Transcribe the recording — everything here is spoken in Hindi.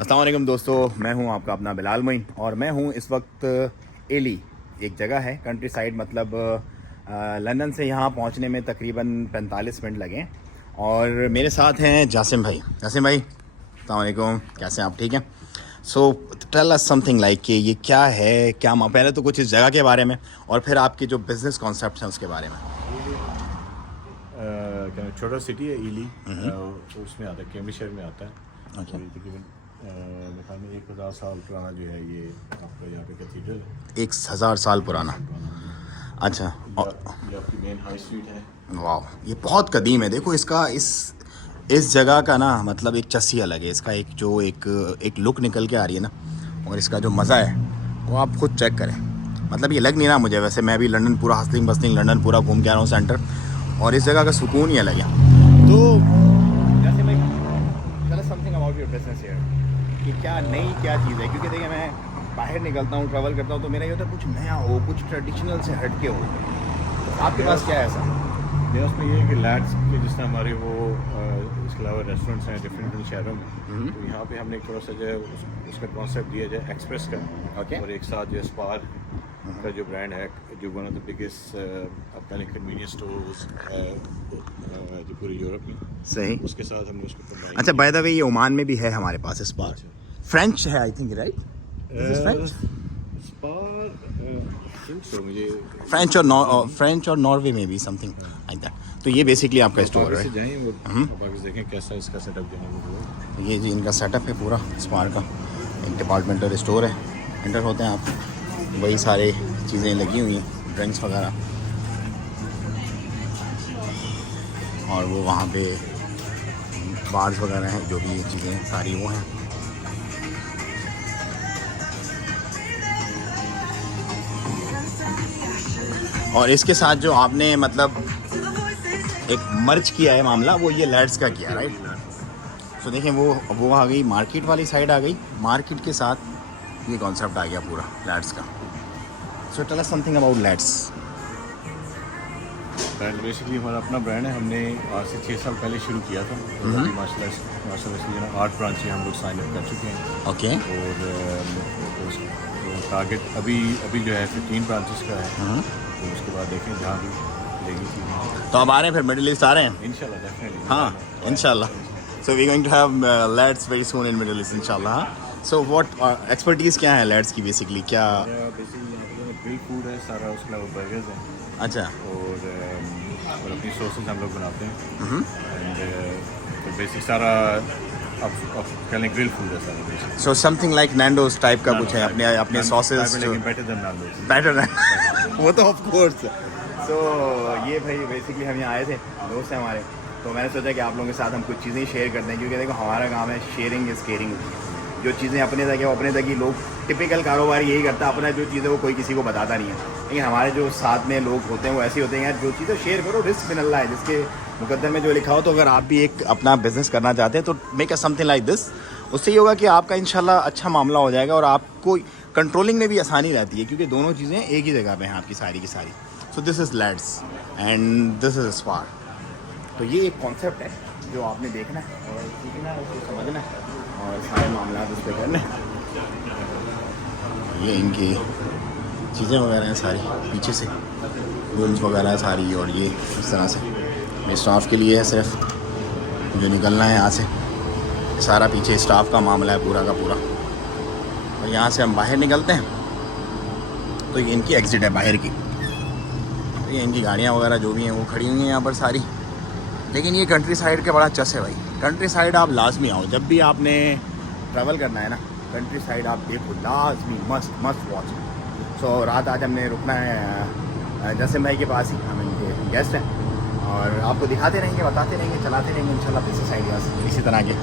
अस्सलाम वालेकुम दोस्तों, मैं हूं आपका अपना बिलाल मोइन और मैं हूं इस वक्त एली एक जगह है कंट्री साइड, मतलब लंदन से यहां पहुंचने में तकरीबन 45 मिनट लगे। और मेरे साथ हैं जासिम भाई। जासिम भाई अस्सलाम वालेकुम, कैसे हैं आप? ठीक हैं। So tell us something like कि ये क्या है, क्या पहले तो कुछ इस जगह के बारे में और फिर आपके जो बिज़नेस कॉन्सेप्ट हैं उसके बारे में। छोटा सिटी है ईली, उसमें आता है, कैम्ब्रिजशायर में आता है। अच्छा। और ये तकरीबन मेरे ख्याल में 1000 साल पुराना जो है ये आपका यहाँ पे कैथीड्रल है। 1000 साल पुराना। अच्छा। ये आपकी मेन हाई स्ट्रीट है। वाह, ये बहुत कदीम है। देखो इसका इस जगह का ना मतलब एक चस्सी अलग है। इसका एक लुक निकल के आ रही है ना, और इसका जो मज़ा है वो आप खुद चेक करें। मतलब ये लग नहीं रहा मुझे, वैसे मैं भी लंदन पूरा हसलिंग बसलिंग लंदन पूरा घूम के आ रहा हूँ सेंटर, और इस जगह का सुकून ही अलग है। तो जैसे भाई tell us something about your business here कि क्या चीज़ है, क्योंकि देखिए मैं बाहर निकलता हूँ, ट्रैवल करता हूँ, तो मेरा ये होता है कुछ नया हो, कुछ ट्रेडिशनल से हट के हो। तो आपके पास क्या है ऐसा? मेरा उसमें ये है कि लैड्स के जिस तरह हमारे वो इसके अलावा रेस्टोरेंट्स हैं डिफरेंट शहरों में, तो यहाँ पे हमने एक थोड़ा सा जो है उसका कॉन्सेप्ट दिया जाए एक्सप्रेस का। Okay. और एक साथ जो है स्पार का जो ब्रांड है, जो वन ऑफ द बिगेस्ट अपना कन्वीनियंस स्टोर्स जो पूरे यूरोप में, सही। उसके साथ हमने उसको combine अच्छा, किया। बाय द वे ये ओमान में भी है हमारे पास इस बार। फ्रेंच है आई थिंक, राइट? स्पार मुझे फ्रेंच और नॉर्वे में भी समथिंग लाइक दैट। तो ये बेसिकली आपका स्टोर है। जाएं वो वापस देखें कैसा इसका सेटअप जो है वो हुआ। ये जी इनका सेटअप है पूरा स्पार का। एक डिपार्टमेंटल स्टोर है, एंटर होते हैं आप, वही सारे चीज़ें लगी हुई हैं, ड्रिंक्स वगैरह, और वो वहाँ पे बार्स वगैरह हैं, जो भी चीज़ें सारी वो हैं। और इसके साथ जो आपने मतलब एक मर्ज किया है मामला, वो ये लैड्स का किया, राइट? तो देखें वो आ गई, मार्केट वाली साइड आ गई, मार्केट के साथ ये कॉन्सेप्ट आ गया पूरा लैड्स का। So tell us something about Lads. Brand basically हमारा अपना ब्रांड है। हमने आज से 6 साल पहले शुरू किया था। तो अभी माशाल्लाह 8 ब्रांचें हम लोग साइन अप कर चुके हैं। ओके। और टारगेट अभी जो है 15 ब्रांचेस का है। तो उसके बाद देखें जहाँ भी लेगी चीज़ें। तो अब आ रहे हैं फिर मिडिल ईस्ट आ रहे हैं? इंशाल्लाह डेफिनेटली। हाँ इंशाल्लाह। So we going to have lads very soon in Middle East इंशाल्लाह। सो व्हाट एक्सपर्टीज़ क्या है लैड्स की बेसिकली? क्या बेसिकली ग्रिल फूड है सारा, उसके अलावा बर्गर्स हैं। अच्छा। और अपनी सॉसेस हम लोग बनाते हैं। एंड तो बेसिक सारा अब कहने ग्रिल फूड है सारा basic. So something like Nando's type का कुछ है, अपने sauces better than Nando's. Better है वो तो ऑफ कोर्स। सो ये भाई बेसिकली हम यहाँ आए थे, दोस्त हैं हमारे, तो मैंने सोचा कि आप लोगों के साथ हम कुछ चीज़ें शेयर करते हैं, क्योंकि देखो हमारा काम है शेयरिंग इज़ केयरिंग। जो चीज़ें अपने तक है वो अपने तक ही, लोग टिपिकल कारोबार यही करता है, अपना जो चीज़ें वो कोई किसी को बताता नहीं है। लेकिन हमारे जो साथ में लोग होते हैं वो ऐसे होते हैं, यार जो चीज़ें शेयर करो, रिस्क मिनल्ला है, जिसके मुकद्दर में जो लिखा हो। तो अगर आप भी एक अपना बिज़नेस करना चाहते हैं तो make a something like this. उससे ये होगा कि आपका इंशाल्लाह अच्छा मामला हो जाएगा, और आपको कंट्रोलिंग में भी आसानी रहती है, क्योंकि दोनों चीज़ें एक ही जगह पे हैं आपकी सारी की सारी। So this is lads and this is spar. तो ये एक कॉन्सेप्ट है जो आपने देखना है और सीखना है, उसको समझना है और सारे मामला उस पर करने हैं। ये इनकी चीज़ें वगैरह हैं सारी, पीछे से रूम्स वगैरह सारी, और ये इस तरह से ये स्टाफ के लिए है सिर्फ, जो निकलना है यहाँ से सारा पीछे स्टाफ का मामला है पूरा का पूरा। और यहाँ से हम बाहर निकलते हैं तो ये इनकी एग्ज़िट है बाहर की। तो ये इनकी गाड़ियाँ वगैरह जो भी हैं वो खड़ी हुई हैं यहाँ पर सारी। लेकिन ये कंट्री साइड का बड़ा चस है भाई। कंट्री साइड आप लाजमी आओ, जब भी आपने ट्रैवल करना है ना, कंट्री साइड आप देखो लाजमी, मस्ट वॉच। सो रात आज हमने रुकना है जासिम भाई के पास ही, हम इनके गेस्ट हैं, और आपको दिखाते रहेंगे, बताते रहेंगे, चलाते रहेंगे इंशाल्लाह बिज़नेस आइडियाज़ इसी तरह के।